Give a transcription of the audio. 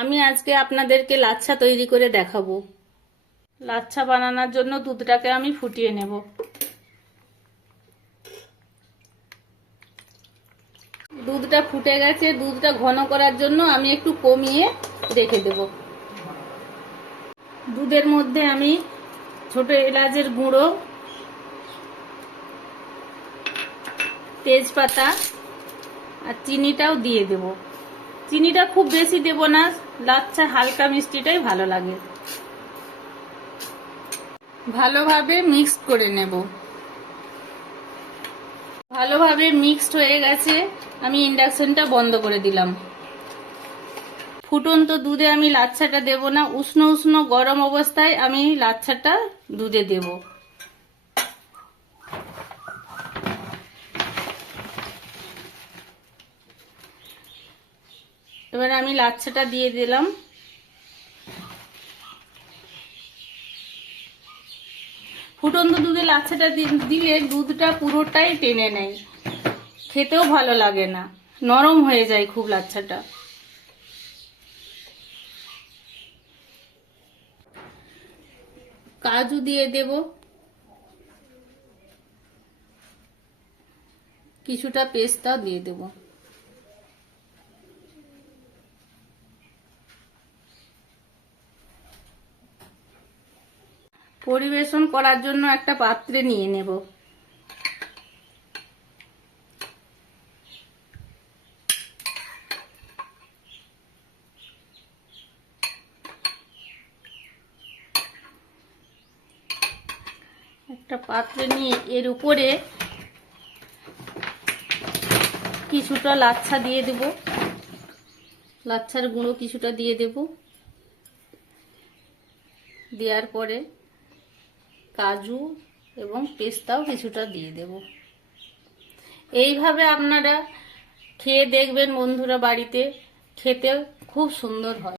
আমি আজকে আপনাদেরকে লাচ্ছা তৈরি করে দেখাবো। লাচ্ছা বানানোর জন্য দুধটাকে আমি ফুটিয়ে নেব। দুধটা ফুটে গেছে, দুধটা ঘন করার জন্য আমি একটু কমিয়ে রেখে দেব। দুধের মধ্যে আমি ছোট এলাচের গুঁড়ো, তেজপাতা আর চিনিটাও দিয়ে দেব। চিনিটা খুব বেশি দেব না, লাচ্ছা হালকা মিষ্টিটাই ভালো লাগে। ভালোভাবে মিক্সড করে নেব। ভালোভাবে মিক্সড হয়ে গেছে, আমি ইন্ডাকশনটা বন্ধ করে দিলাম। ফুটন্ত দুধে আমি লাচ্ছাটা দেব না, উষ্ণ উষ্ণ গরম অবস্থায় আমি লাচ্ছাটা দুধে দেব। এবার আমি লাচ্ছাটা দিয়ে দিলাম। ফুটন্ত দুধে লাচ্ছাটা দিলে দুধটা পুরোটাই টেনে নেয়, খেতেও ভালো লাগে না, নরম হয়ে যায় খুব লাচ্ছাটা। কাজু দিয়ে দেব, কিছুটা পেস্তা দিয়ে দেব। পরিবেশন করার জন্য একটা পাত্রে নিয়ে নেব। একটা পাত্রে নিয়ে এর উপরে কিছুটা লাচ্ছা দিয়ে দেব, লাচ্ছার গুঁড়ো কিছুটা দিয়ে দেব। দেওয়ার পরে কাজু এবং পেস্তাও কিছুটা দিয়ে দেব। এইভাবে আপনারা খেয়ে দেখবেন বন্ধুরা, বাড়িতে খেতে খুব সুন্দর হয়।